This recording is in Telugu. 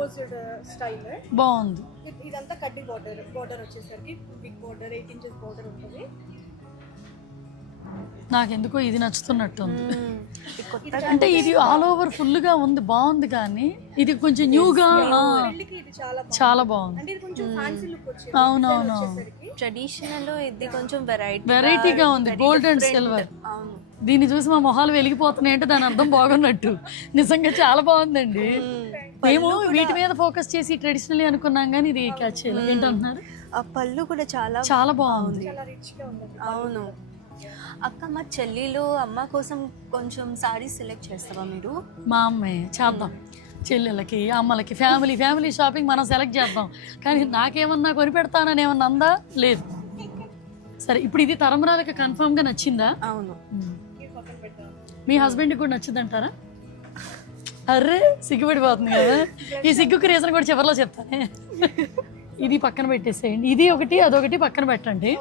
ఎంబోస్డ్ స్టైల్ బాగుంది. ఇదంతా కడ్డీ బోర్డర్ వచ్చేసరికి బిగ్ బోర్డర్ 8 inches బోర్డర్ ఉంటుంది. నాకెందుకో ఇది నచ్చుతున్నట్టు ఉంది. అంటే ఇది ఆల్ ఓవర్ ఫుల్ గా ఉంది, బాగుంది. కానీ ఇది కొంచెం న్యూగా పెళ్ళికి ఇది చాలా బాగుంది. అంటే ఇది కొంచెం ఫ్యాన్సీ లుక్ వచ్చింది. అవునవును, ట్రెడిషనల్ ఇది కొంచెం వెరైటీగా ఉంది. Gold and silver. దీన్ని చూసి మా మొహాలు వెలిగిపోతున్నాయి అంటే దాని అర్థం బాగున్నట్టు. నిజంగా చాలా బాగుందండి. మేము వీటి మీద ఫోకస్ చేసి ట్రెడిషనల్ అనుకున్నాం కానీ ఇది క్యాచ్ చేయలేదు. ఏంటంటున్నారు? ఆ పళ్ళు కూడా చాలా బాగుంది. చాలా రిచ్ గా ఉంది. అవును అక్క, మా చెల్లిలో అమ్మ కోసం కొంచెం సారీస్ సెలెక్ట్ చేస్తావా మీరు? మా అమ్మే చేద్దాం. చెల్లెళ్ళకి, అమ్మలకి, ఫ్యామిలీ షాపింగ్ మనం సెలెక్ట్ చేద్దాం. కానీ నాకేమన్నా కొనిపెడతానని ఏమన్నా అందా? లేదు. సరే, ఇప్పుడు ఇది తరంరాలకి కన్ఫర్మ్ గా నచ్చిందా? అవును. మీ హస్బెండ్ కూడా నచ్చిందంటారా? అర్రే సిగ్గుపడిపోతుంది కదా. ఈ సిగ్గుకి రీజన్ కూడా చివరిలో చెప్తానే. ఇది పక్కన పెట్టేసేయండి. ఇది ఒకటి అదొకటి పక్కన పెట్టండి.